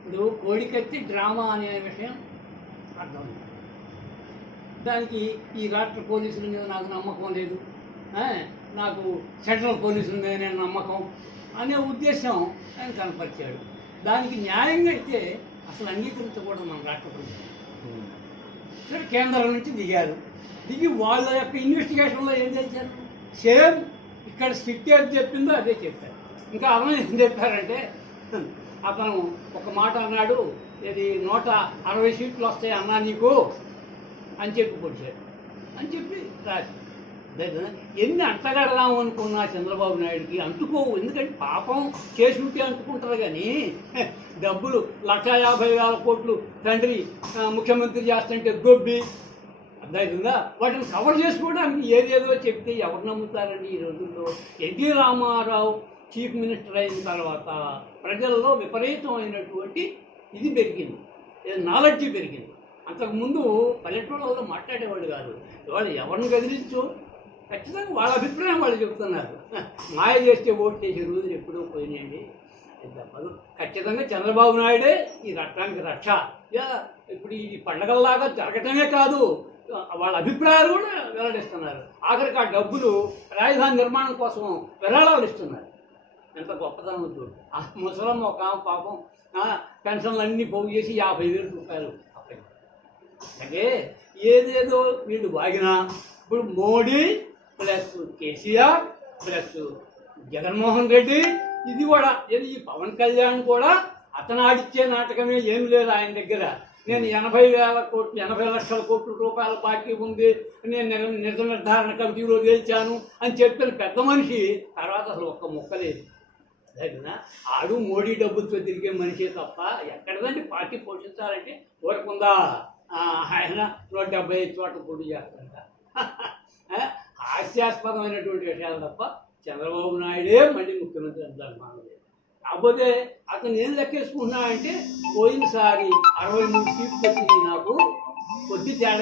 ఇప్పుడు కోడికత్తి డ్రామా అనే విషయం అర్థమైంది. దానికి ఈ రాష్ట్ర పోలీసుల మీద నాకు నమ్మకం లేదు. నాకు సెంట్రల్ పోలీసుల మీద నేను నమ్మకం అనే ఉద్దేశం ఆయన కనపరిచాడు. దానికి న్యాయం కడితే అసలు అంగీకరించకూడదు మన రాష్ట్ర ప్రభుత్వం సరే కేంద్రం నుంచి దిగారు. దిగి వాళ్ళ యొక్క ఇన్వెస్టిగేషన్లో ఏం చేశారు? సేమ్ ఇక్కడ స్టిక్ ఏది చెప్పిందో అదే చెప్పారు. ఇంకా అవన్నీ ఏం చెప్పారంటే అతను ఒక మాట అన్నాడు ఇది నూట అరవై సీట్లు వస్తాయి అన్నా నీకు? అని చెప్పి పొడిచాడు అని చెప్పి రాసి. ఎన్ని అంటగడదాం అనుకున్నా చంద్రబాబు నాయుడుకి అంటుకోవు. ఎందుకంటే పాపం చేసి ఉంటే అంటుకుంటారు కానీ డబ్బులు లక్ష యాభై వేల కోట్లు తండ్రి ముఖ్యమంత్రి చేస్తుంటే గొబ్బి. అర్థమవుతుందా వాటిని కవర్ చేసుకోవడానికి ఏదేదో చెప్తే ఎవరు నమ్ముతారండి ఈ రోజుల్లో? ఎన్టీ రామారావు చీఫ్ మినిస్టర్ అయిన తర్వాత ప్రజల్లో విపరీతమైనటువంటి ఇది పెరిగింది. నాలెడ్జ్ పెరిగింది. అంతకుముందు పల్లెటూళ్ళలో మాట్లాడేవాళ్ళు కాదు. వాళ్ళు ఎవరిని బెదిరించు ఖచ్చితంగా వాళ్ళ అభిప్రాయం వాళ్ళు చెప్తున్నారు మాయ చేస్తే ఓటు చేసే రోజులు ఎప్పుడో పోయినాయండి. తప్పదు. ఖచ్చితంగా చంద్రబాబు నాయుడే ఈ రాష్ట్రానికి రక్ష. ఇప్పుడు ఈ పండగల్లాగా జరగటమే కాదు. వాళ్ళ అభిప్రాయాలు కూడా వెల్లడిస్తున్నారు. ఆఖరికి ఆ డబ్బులు రాజధాని నిర్మాణం కోసం విరాళాలు ఇస్తున్నారు. ఎంత గొప్పతనం చూడు ఆ ముసలమ్మ ఒక ఆమె పాపం పెన్షన్లు అన్నీ పోగు చేసి యాభై వేల రూపాయలు అప్పగింది. అలాగే ఏదేదో వీళ్ళు వాగినా ఇప్పుడు Modi plus KCR plus Jaganmohan Reddy ఇది కూడా ఏది ఈ పవన్ కళ్యాణ్ కూడా అతను ఆడిచ్చే నాటకమే ఏం లేదు ఆయన దగ్గర. నేను ఎనభై వేల కోట్లు ఎనభై లక్షల కోట్ల రూపాయల పార్టీ ఉంది నేను నిర్- నిజ నిర్ధారణ కమిటీలో గెలిచాను అని చెప్పిన పెద్ద మనిషి తర్వాత అసలు ఒక్క ముక్క లేదు. సరేనా? ఆడు మోడీ డబ్బులతో తిరిగే మనిషే తప్ప ఎక్కడదండి? పార్టీ పోషించాలంటే ఊరకుందా ఆయన నూట డెబ్బై ఐదు చోట్ల పొడి చేస్తారంట హాస్యాస్పదమైనటువంటి విషయాలు తప్ప చంద్రబాబు నాయుడే మళ్ళీ ముఖ్యమంత్రి అంటారు మానవుడు కాకపోతే అతను ఏం లెక్కేసుకుంటున్నా అంటే పోయినసారి అరవై మూడు సీట్లు వచ్చింది నాకు కొద్ది తేడా